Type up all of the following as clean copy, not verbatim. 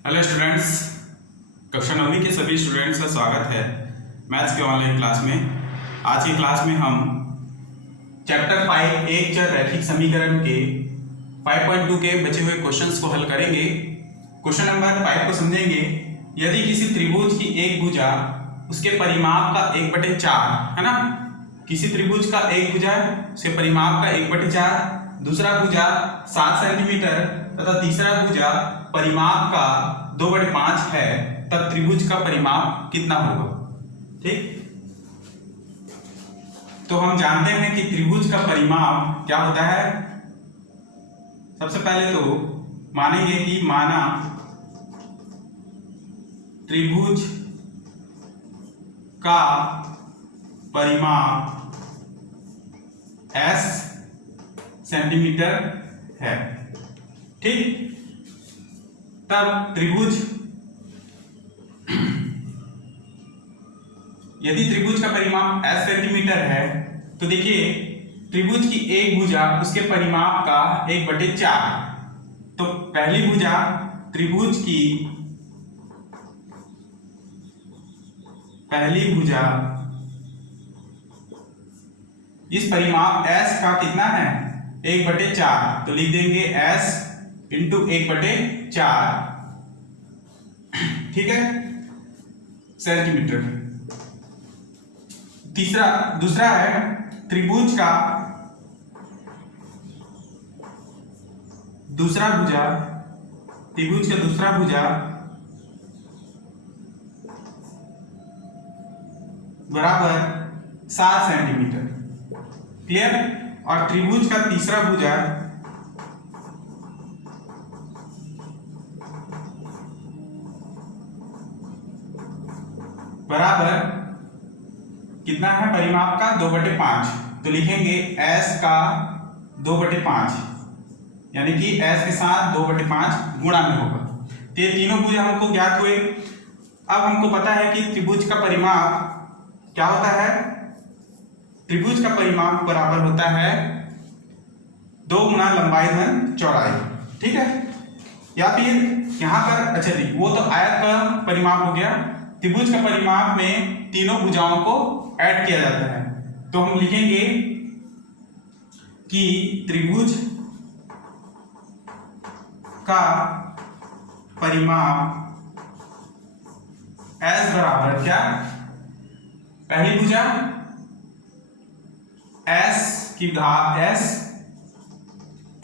Hello students, कक्षा 9वीं के सभी स्टूडेंट्स का स्वागत है मैथ्स के ऑनलाइन क्लास में। आज की क्लास में हम चैप्टर 5 एक चर रैखिक समीकरण के 5.2 के बचे हुए क्वेश्चंस को हल करेंगे। क्वेश्चन नंबर 5 को समझेंगे। यदि किसी त्रिभुज की एक भुजा उसके परिमाप का 1/4 है ना, किसी त्रिभुज का एक भुजा उसके परिमाप का 1/4, दूसरा भुजा 7 सेंटीमीटर तथा तीसरा भुजा परिमाप का 2/5 है, तब त्रिभुज का परिमाप कितना होगा। ठीक, तो हम जानते हैं कि त्रिभुज का परिमाप क्या होता है। सबसे पहले तो मानेंगे कि माना त्रिभुज का परिमाप S सेंटीमीटर है। ठीक, तब त्रिभुज, यदि त्रिभुज का परिमाप S सेंटीमीटर है तो देखिए त्रिभुज की एक भुजा उसके परिमाप का 1/4, तो पहली भुजा त्रिभुज की पहली भुजा इस परिमाप S का कितना है 1/4, तो लिख देंगे S इंटू 1/4, ठीक है, सेंटीमीटर। दूसरा है त्रिभुज का दूसरा भुजा, त्रिभुज का दूसरा भुजा बराबर 7 सेंटीमीटर, क्लियर। और त्रिभुज का तीसरा भुजा बराबर कितना है परिमाप का 2/5, तो लिखेंगे S का 2/5, यानी कि S के साथ 2/5 गुणा में होगा। तो ये तीनों भुजा हमको ज्ञात हुए। अब हमको पता है कि त्रिभुज का परिमाप क्या होता है। त्रिभुज का परिमाप बराबर होता है 2 गुना लंबाई धन चौड़ाई, ठीक है। या फिर यहां पर अच्छा जी, वो तो आयत का परिमाप हो गया। त्रिभुज का परिमाप में तीनों भुजाओं को ऐड किया जाता है, तो हम लिखेंगे कि त्रिभुज का परिमाप S बराबर क्या, पहली भुजा S की घात S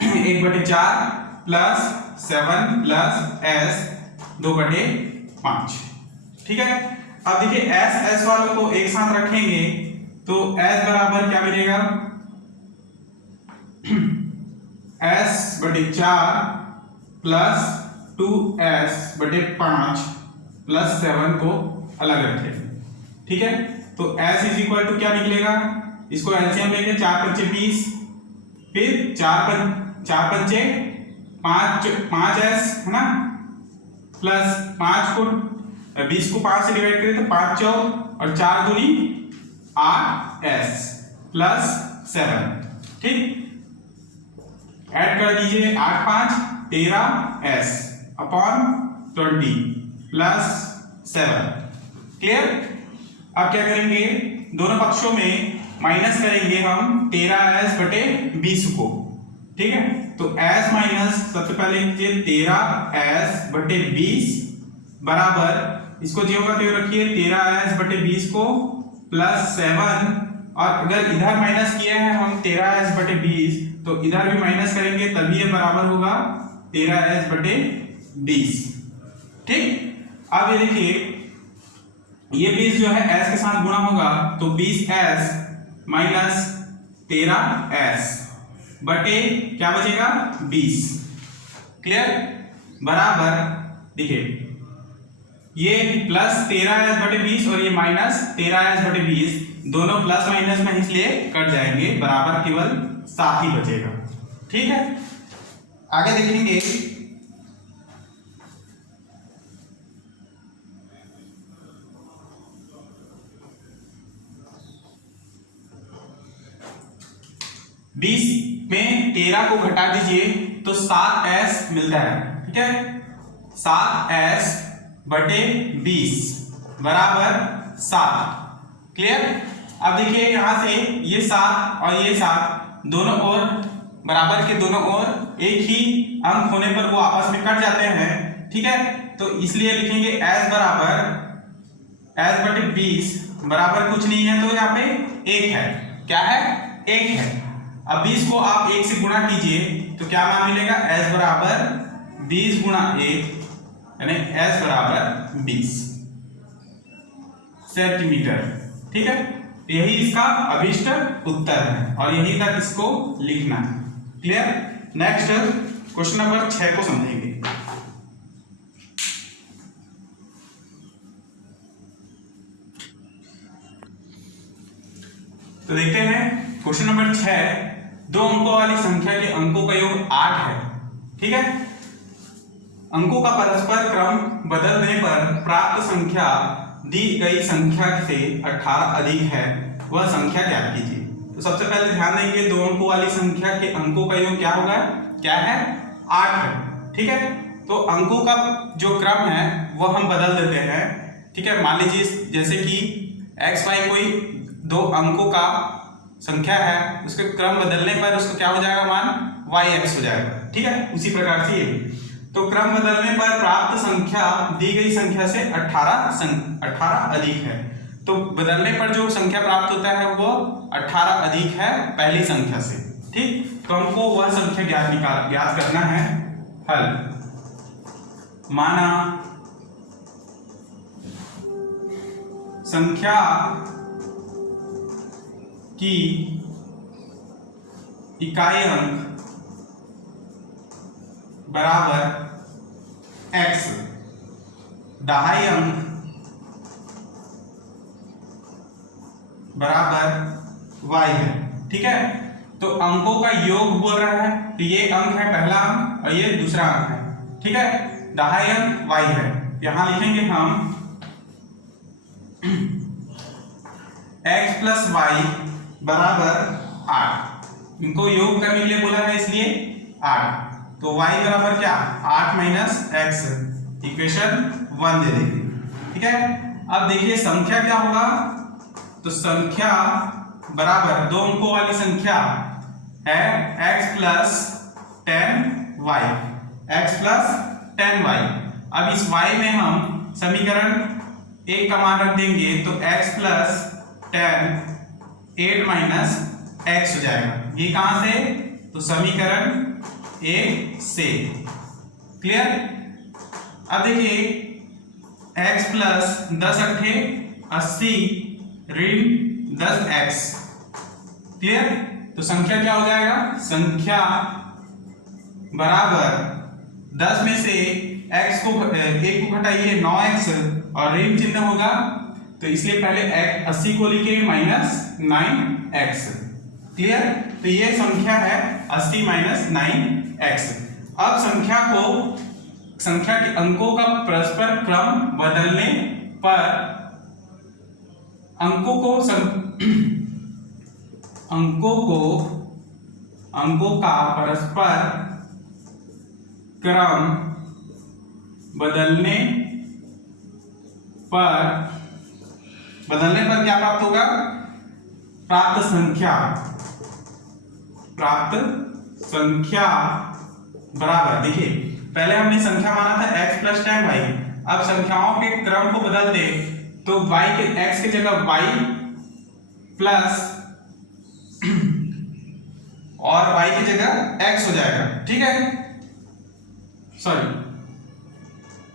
1/4 प्लस 7 प्लस S 2/5, ठीक है। अब देखिए S वालों को एक साथ रखेंगे तो S बराबर क्या मिलेगा, S/4 प्लस 2S/5 प्लस 7 को अलग रखेंगे, ठीक है। तो S इज इक्वल टू क्या निकलेगा, इसको एलसीएम लेंगे, 4 × 5 = 20, फिर 4 × 5 5S है ना, प्लस 5 को 20 को 5 से डिवाइड करें तो 5 4 और 4 दूनी 8S प्लस 7, ठीक। ऐड कर दीजिए 8 5 13S अपॉन 20 प्लस 7, क्लियर। अब क्या करेंगे, दोनों पक्षों में माइनस करेंगे हम 13S/20 को, ठीक है। तो S माइनस सबसे पहले लीजिए 13S/20 बराबर, इसको जो होगा तो रखिए 13S/20 को प्लस 7, और अगर इधर माइनस किए हैं हम 13S/20 तो इधर भी माइनस करेंगे तभी ये बराबर होगा 13S/20, ठीक। अब ये देखिए ये 20 जो है S के साथ गुणा होगा तो 20S माइनस 13S बटे क्या बचेगा 20, क्लियर, बराबर देखिए ये प्लस 13S/20 और ये माइनस 13S/20, दोनों प्लस माइनस में इसलिए कट जाएंगे, बराबर केवल 7 ही बचेगा, ठीक है। आगे देखेंगे बीस में 13 को घटा दीजिए तो 7S मिलता है, ठीक है। 7s बटे 20 बराबर 7। क्लियर। अब देखिए यहां से ये 7 और ये 7 दोनों ओर बराबर के दोनों ओर एक ही अंक होने पर वो आपस में कट जाते हैं, ठीक है। तो इसलिए लिखेंगे s बराबर s बटे 20 बराबर कुछ नहीं है तो यहाँ पे 1 है। क्या है? 1 है। अब 20 को आप 1 से गुणा कीजिए तो क्या मान मिलेगा? s बराबर 20 गुणा 1 यानी s बराबर 20 सेंटीमीटर, ठीक है। यही इसका अभिष्ट उत्तर है और यही तक इसको लिखना है। क्लियर। नेक्स्ट क्वेश्चन नंबर 6 को समझेंगे। तो देखते हैं क्वेश्चन नंबर 6। 2 अंकों वाली संख्या के अंकों का योग 8 है, ठीक है। अंकों का परस्पर क्रम बदलने पर प्राप्त संख्या दी गई संख्या से 18 अधिक है, वह संख्या ज्ञात कीजिए। तो सबसे पहले ध्यान देंगे 2 अंकों वाली संख्या के अंकों का योग क्या होगा? क्या है? 8 है, ठीक है। तो अंकों का जो क्रम है वो हम बदल देते हैं, ठीक है। मान लीजिए जैसे कि x y कोई 2 अंकों का संख्या है, उसके क्रम बदलने पर उसको क्या हो जाएगा? मान yx हो जाएगा, ठीक है। उसी प्रकार से ये तो क्रम बदलने पर प्राप्त संख्या दी गई संख्या से 18 अधिक है। तो बदलने पर जो संख्या प्राप्त होता है वो 18 अधिक है पहली संख्या से, ठीक। तो हमको वह संख्या ज्ञात करना है। हल। माना संख्या की इकाई अंक बराबर x, दहाई अंक बराबर y है, ठीक है। तो अंकों का योग बोल रहा है, तो ये अंक है पहला अंक और ये दूसरा अंक है, ठीक है। दहाई अंक y है। यहां लिखेंगे हम x प्लस y बराबर 8। इनको योग करने के लिए बोला है इसलिए 8। तो y बराबर क्या? 8 माइनस x, इक्वेशन 1 दे देंगे, ठीक है। अब देखिए संख्या क्या होगा? तो संख्या बराबर 2 अंकों वाली संख्या है x plus 10y, x plus 10y। अब इस y में हम समीकरण 1 का मान रख देंगे तो x प्लस 10 8 माइनस x हो जाएगा। ये कहां से? तो समीकरण 1 से। क्लियर। अब देखिए x प्लस 10 अट्ठे 80 ऋण 10x। क्लियर। तो संख्या क्या हो जाएगा? संख्या बराबर 10 में से x को 1 को घटाइए 9x और ऋण चिन्ह होगा, तो इसलिए पहले 80 को लिखे माइनस 9x। क्लियर। तो ये संख्या है 80 माइनस 9x। अब संख्या के अंकों का परस्पर क्रम बदलने पर अंकों का परस्पर क्रम बदलने पर क्या प्राप्त होगा? प्राप्त संख्या बराबर, देखिए पहले हमने संख्या माना था x प्लस 10y। अब संख्याओं के क्रम को बदल दे तो y के x की जगह y प्लस और y की जगह x हो जाएगा, ठीक है। सॉरी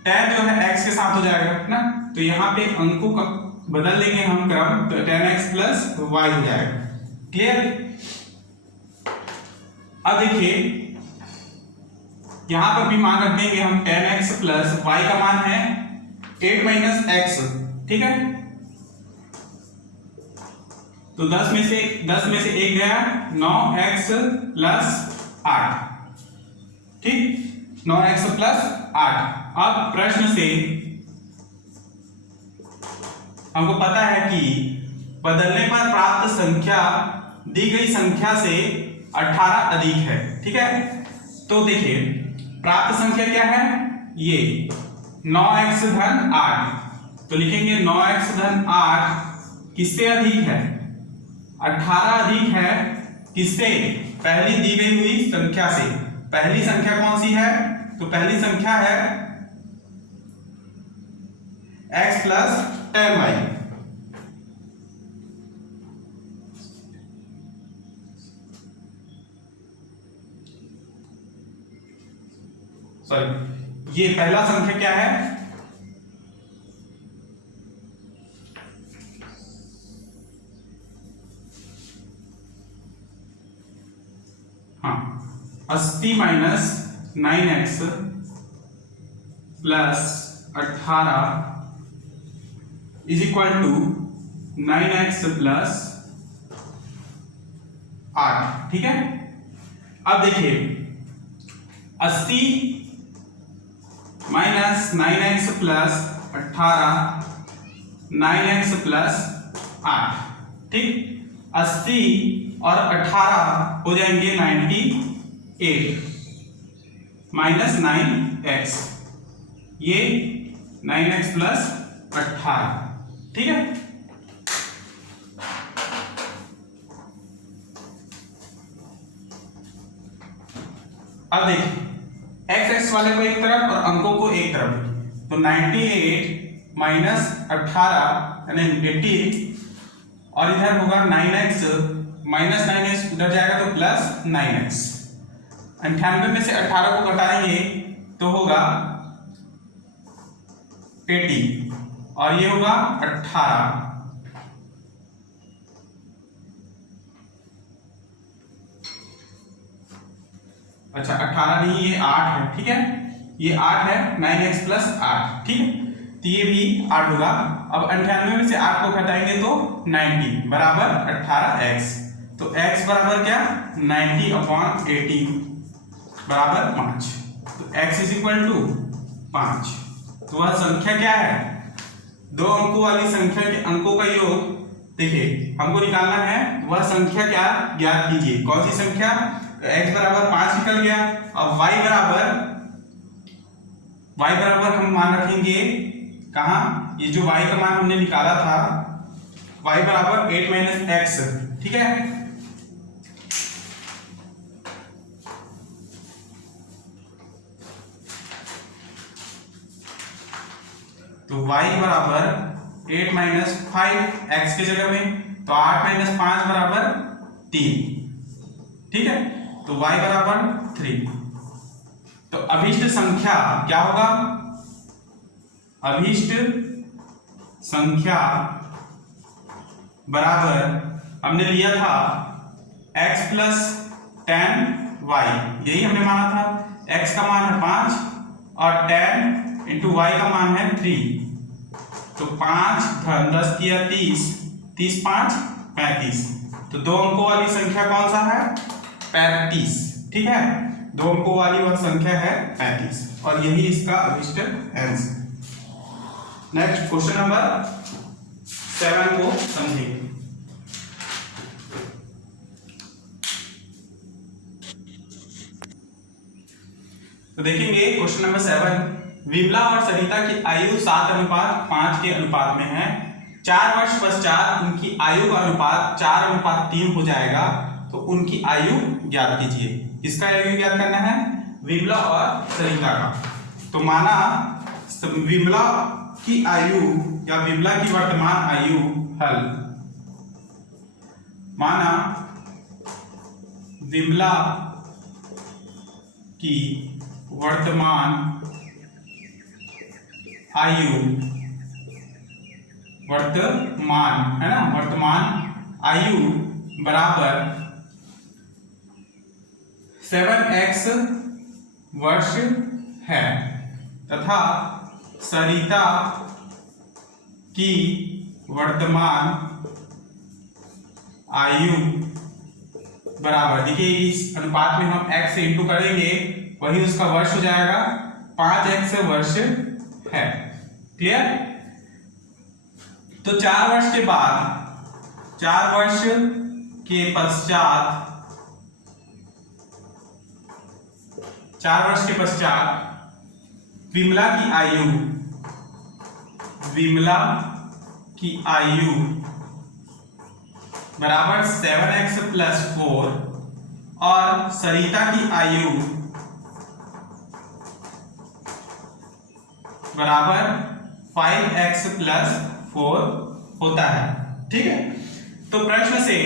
10 जो है x के साथ हो जाएगा ना, तो यहाँ पे अंकों का बदल लेंगे हम क्रम, तो 10x प्लस y हो जाएगा। क्लियर। अब देखिए यहां पर भी मान रख देंगे हम 10x प्लस y का मान है 8 माइनस x, ठीक है। तो 10 में से 1 गया 9x प्लस 8, ठीक। 9x plus 8। अब प्रश्न से हमको पता है कि बदलने पर प्राप्त संख्या दी गई संख्या से 18 अधिक है, ठीक है। तो देखिए प्राप्त संख्या क्या है? ये 9x धन 8, तो लिखेंगे 9x धन 8 किससे अधिक है? 18 अधिक है किससे? पहली दी गई हुई संख्या से। पहली संख्या कौन सी है? तो पहली संख्या है x प्लस 10y। सॉरी, ये पहला संख्या क्या है? हाँ, 80 minus 9x plus 18 is equal to 9x plus 8। ठीक है, अब देखिए 80 minus 9x plus 18, 9x plus 8। ठीक, 80 और 18 हो जाएंगे 98 माइनस 9x, ये 9x प्लस 18। ठीक है, अब देखिए x वाले को एक तरफ और अंकों को एक तरफ, तो 98 माइनस 18 यानी 80, और इधर होगा 9x माइनस 9x, उधर जाएगा तो प्लस 9x। 98 में से 18 को घटाएंगे तो होगा 80 और ये होगा 18। अच्छा 18 नहीं, ये 8 है। ठीक है, ये 8 है, 9x प्लस 8। ठीक है, तो ये भी 8 होगा। अब 98 में से 8 को घटाएंगे तो 90 बराबर 18x, तो x बराबर क्या? 90/80 बराबर 5, तो x इज इक्वल टू 5। तो वह संख्या क्या है? दो अंकों वाली संख्या के अंकों का योग। देखिए हमको निकालना है वह संख्या, क्या ज्ञात कीजिए। कौन सी संख्या? x बराबर 5 निकल गया। अब y बराबर हम मान रखेंगे कहाँ? ये जो y का मान हमने निकाला था, y बराबर 8 माइनस एक्स। ठीक है, तो y बराबर 8 माइनस 5 एक्स की जगह में, तो 8 माइनस 5 बराबर 3। ठीक है, तो y बराबर 3। तो अभीष्ट संख्या क्या होगा? अभीष्ट संख्या बराबर हमने लिया था x प्लस 10y, यही हमने माना था। x का मान है 5 और 10 इंटू y का मान है 3, तो 5 धन 10 किया 30, 30 5 35। तो दो अंकों वाली संख्या कौन सा है? 35। ठीक है, दो अंकों वाली वह संख्या है 35 और यही इसका अभीष्ट आंसर। नेक्स्ट क्वेश्चन नंबर 7 को समझिए। तो देखेंगे क्वेश्चन नंबर 7, विमला और सरिता की आयु 7:5 के अनुपात में है। 4 वर्ष पश्चात उनकी आयु का अनुपात 4:3 हो जाएगा, तो उनकी आयु ज्ञात कीजिए। किसका आयु ज्ञात करना है? विमला और सरिता का। तो माना विमला की आयु या विमला की वर्तमान आयु हल, माना विमला की वर्तमान आयु, वर्तमान है ना, वर्तमान आयु बराबर 7x वर्ष है, तथा सरिता की वर्तमान आयु बराबर, देखिए इस अनुपात में हम x से इंटू करेंगे, वही उसका वर्ष हो जाएगा, 5x वर्ष है। क्लियर? तो 4 वर्ष के बाद, 4 वर्ष के पश्चात, 4 वर्ष के पश्चात विमला की आयु बराबर 7x + 4 और सरिता की आयु बराबर 5x + 4 होता है। ठीक है, तो प्रश्न से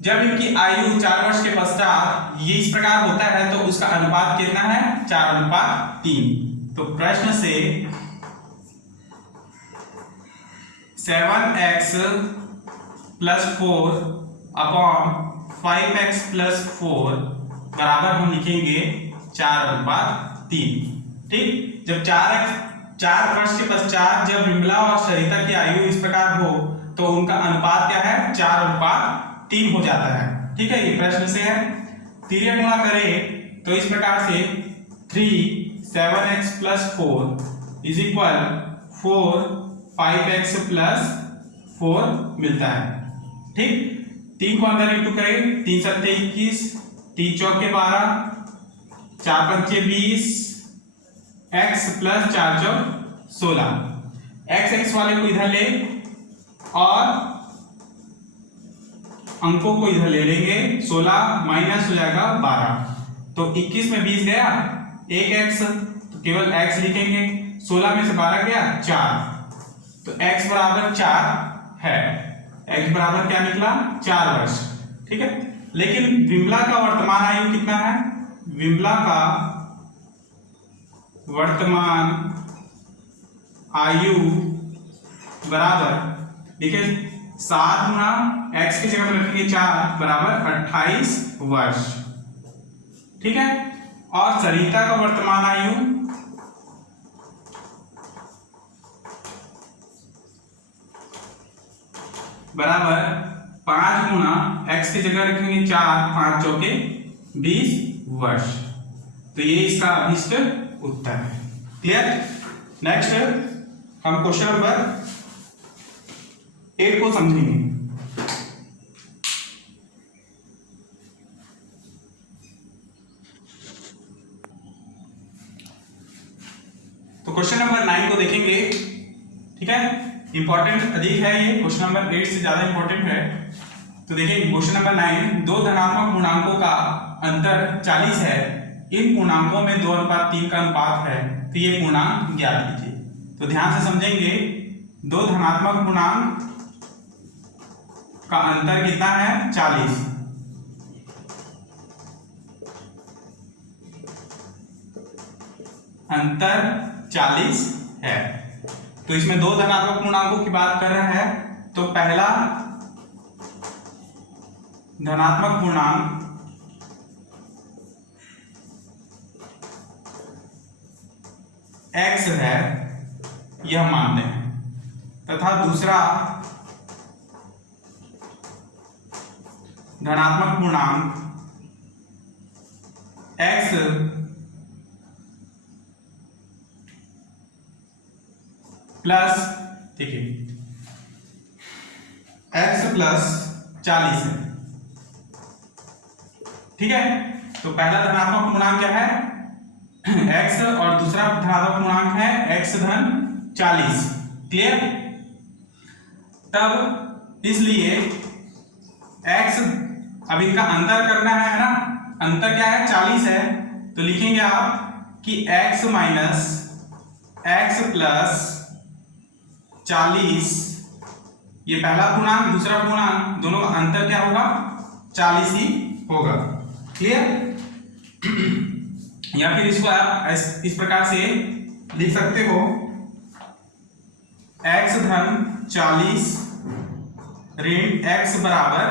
जब इनकी आयु 4 वर्ष के पश्चात ये इस प्रकार होता है तो उसका अनुपात कितना है? 4:3। तो प्रश्न से 7x + 4 अपॉन 5x + 4 बराबर हम लिखेंगे 4:3। ठीक, जब 4 वर्ष के पश्चात जब विमला और सरिता की आयु इस प्रकार हो तो उनका अनुपात क्या है? 4:3 हो जाता है। ठीक है, ये प्रश्न से है। तिर्यक गुणा करें तो इस प्रकार से 3 7x + 4 = 4 5x + 4 मिलता है। ठीक, 3 को अंदर इंटू करें, 3 × 7 = 21, 3 × 4 = 12, 4 × 5 = 20, x + 4 × 16। x वाले को इधर ले और अंकों को इधर ले लेंगे। 16 माइनस हो जाएगा 12, तो 21 में 20 गया, 1x, तो केवल x लिखेंगे। 16 में से 12 गया 4, तो x बराबर 4 है। x बराबर क्या निकला? 4 वर्ष। ठीक है, लेकिन विमला का वर्तमान आयु कितना है? विमला का वर्तमान आयु बराबर, देखिए 7 गुना x की जगह में रखेंगे 4 बराबर 28 वर्ष। ठीक है, और सरिता का वर्तमान आयु बराबर 5 गुना x की जगह रखेंगे 4, 5 चौके 20 वर्ष। तो ये इसका अभिष्ट उत्तर है। क्लियर? नेक्स्ट हम क्वेश्चन नंबर 8 को समझेंगे। तो क्वेश्चन नंबर 9 को देखेंगे। ठीक है, इंपॉर्टेंट अधिक है ये, क्वेश्चन नंबर 8 से ज्यादा इंपॉर्टेंट है। तो देखिए क्वेश्चन नंबर 9, दो धनात्मक पूर्णांकों का अंतर 40 है, इन पूर्णांकों में 2:3 का अनुपात है, तो ये पूर्णांक ज्ञात कीजिए। तो ध्यान से समझेंगे, दो धनात्मक पूर्णांक का अंतर कितना है? 40। अंतर 40 है, तो इसमें दो धनात्मक पूर्णांकों की बात कर रहे हैं। तो पहला धनात्मक पूर्णांक x है, यह मानते हैं, तथा दूसरा धनात्मक पूर्णांक x प्लस, ठीक है, x + 40 है। ठीक है, तो पहला धनात्मक पूर्णांक क्या है? x, और दूसरा धनात्मक पूर्णांक है x धन 40। क्लियर? तब इसलिए x, अब इनका अंतर करना है ना, अंतर क्या है? 40 है, तो लिखेंगे आप कि x माइनस x प्लस 40, ये पहला पूर्णांक दूसरा पूर्णांक, दोनों का अंतर क्या होगा? 40 ही होगा। क्लियर? या फिर इसको आप इस प्रकार से लिख सकते हो, x धन 40 ऋण x बराबर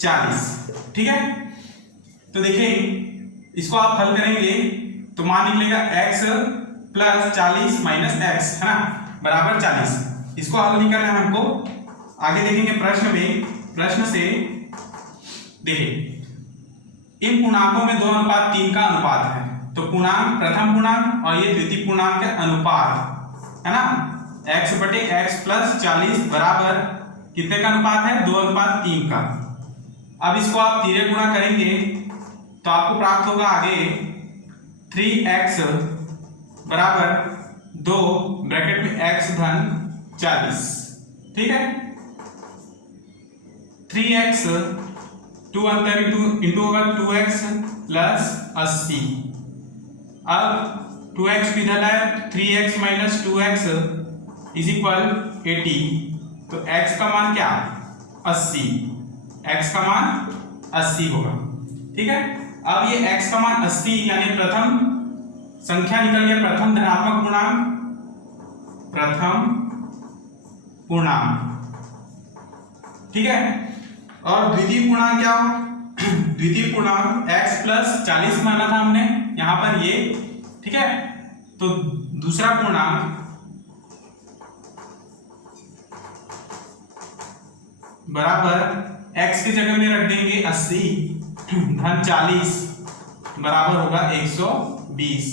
40। ठीक है, तो देखिए इसको आप हल करेंगे तो मान निकलेगा x + 40 - x, है ना, बराबर 40। इसको हल नहीं करना है हमको, आगे देखेंगे प्रश्न में। प्रश्न से देखिए, इन पूर्णांकों में 2:3 का अनुपात है, तो पूर्णांक प्रथम पूर्णांक और ये द्वितीय पूर्णांक का अनुपात है ना, x/x + 40 बराबर कितने का अनुपात है? 2:3 का। अब इसको आप तिर्यक गुणा करेंगे तो आपको प्राप्त होगा आगे 3x बराबर 2 ब्रैकेट में x धन 40, ठीक है। 3x 2 अंतर इंटू होगा 2x प्लस 80। अब 2x भी इधर है, 3x minus 2x is equal 80। तो x का मान क्या 80, x का मान 80 होगा, ठीक है। अब ये x का मान 80 यानी प्रथम संख्या निकल गया, प्रथम धनात्मक पूर्णांक, ठीक है। और द्वितीय पूर्णांक क्या हो, द्वितीय पूर्णांक x प्लस 40 माना था हमने यहां पर ये, ठीक है। तो दूसरा पूर्णांक बराबर x की जगह में रख देंगे 80 धन 40 बराबर होगा 120।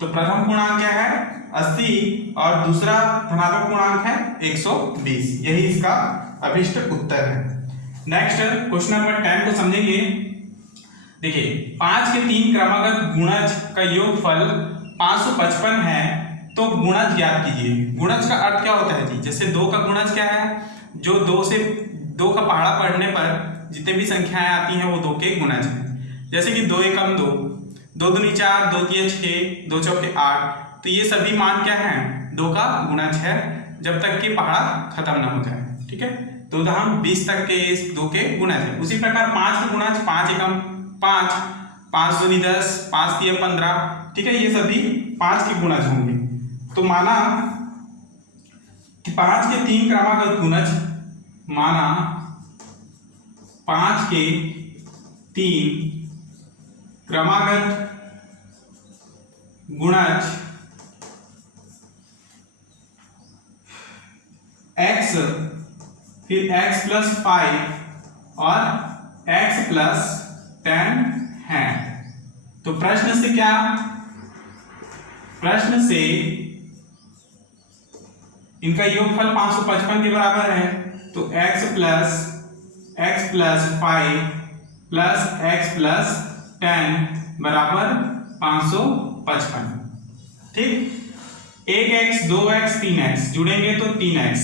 तो प्रथम पूर्णांक क्या है 80 और दूसरा धनात्मक पूर्णांक है 120। यही इसका अभिष्ट उत्तर है। नेक्स्ट क्वेश्चन नंबर 10 को समझेंगे। देखिए 5 के 3 क्रमागत गुणज का योगफल 555 है, तो गुणज ज्ञात कीजिए। गुणज का अर्थ क्या होता है जी, जैसे 2 का गुणज क्या है, जो 2 का पहाड़ा पढ़ने पर जितने भी संख्याएं आती हैं वो 2 के गुणज हैं। जैसे कि 2 एकम 2, 2 दूनी 4, 2 तिये 6, 2 चौके 8, तो ये सभी मान क्या हैं 2 का गुणज है जब तक कि पहाड़ा खत्म ना हो जाए, ठीक है। तो उदाहरण 20 तक के 2 के गुणज है। उसी प्रकार 5 के गुणज 5 एकम 5, 5 दूनी 10, 5 तिये 15, ठीक है। ये सभी 5 के गुणज होंगे। तो माना कि 5 के 3 क्रमागत गुणज, माना 5 के 3 क्रमागत गुणज x, फिर x प्लस 5 और x प्लस 10 है। तो प्रश्न से क्या, प्रश्न से इनका योगफल 555 के बराबर है, तो x plus 5 plus x plus 10 बराबर 555, ठीक। 1x 2x 3x जुड़ेंगे तो 3x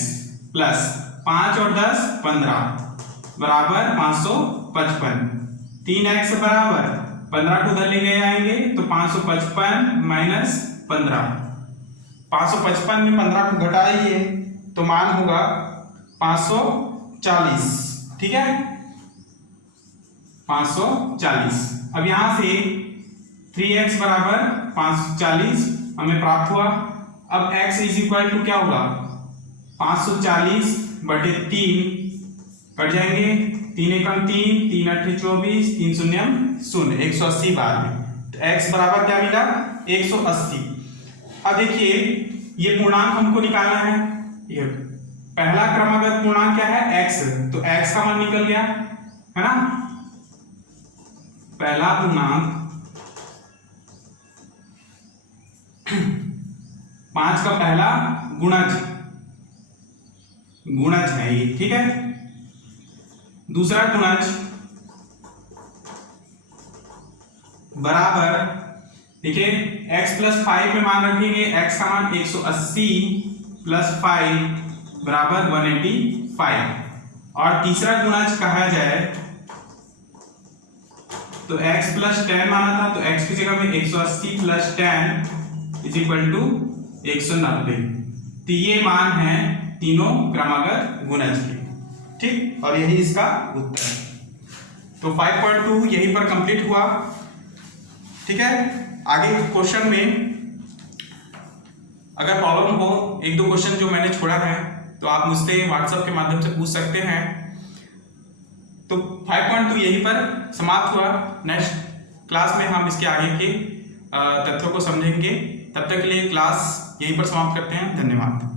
प्लस 5 और 10 15 बराबर 555। 3x बराबर 15 को उधर ले गए आएंगे तो 555 माइनस 15, 555 में 15 को घटाइए तो मान होगा 540, ठीक है 540। अब यहां से 3x बराबर 540 हमें प्राप्त हुआ। अब x इज इक्वल टू क्या होगा 540 बटे 3 कट जाएंगे, 3 एकम 3, 3 अट्ठे 24, 3 शून्यम 0, 180 बार में। तो x बराबर क्या मिला 180। अब देखिए ये पूर्णांक हमको निकालना है। ये पहला क्रमागत पूर्णांक क्या है x, तो x का मान निकल गया है ना। पहला पूर्णांक 5 का पहला गुणज है ये, ठीक है। दूसरा गुणज बराबर, देखिए x प्लस 5 में मान रखेंगे, x का मान 180 प्लस 5 बराबर 185। और तीसरा गुणज कहा जाए तो x प्लस 10 माना था, तो x की जगह में 180 प्लस 10 इज इक्वल टू 190। तो ये मान है तीनों क्रमागत गुणज के, ठीक। और यही इसका उत्तर है। तो 5.2 यहीं पर कंप्लीट हुआ, ठीक है। आगे क्वेश्चन में अगर प्रॉब्लम हो, 1-2 क्वेश्चन जो मैंने छोड़ा है तो आप मुझसे व्हाट्सएप के माध्यम से पूछ सकते हैं। तो 5.2 यहीं पर समाप्त हुआ। नेक्स्ट क्लास में हम इसके आगे के तथ्यों को समझेंगे। तब तक के लिए क्लास यहीं पर समाप्त करते हैं। धन्यवाद।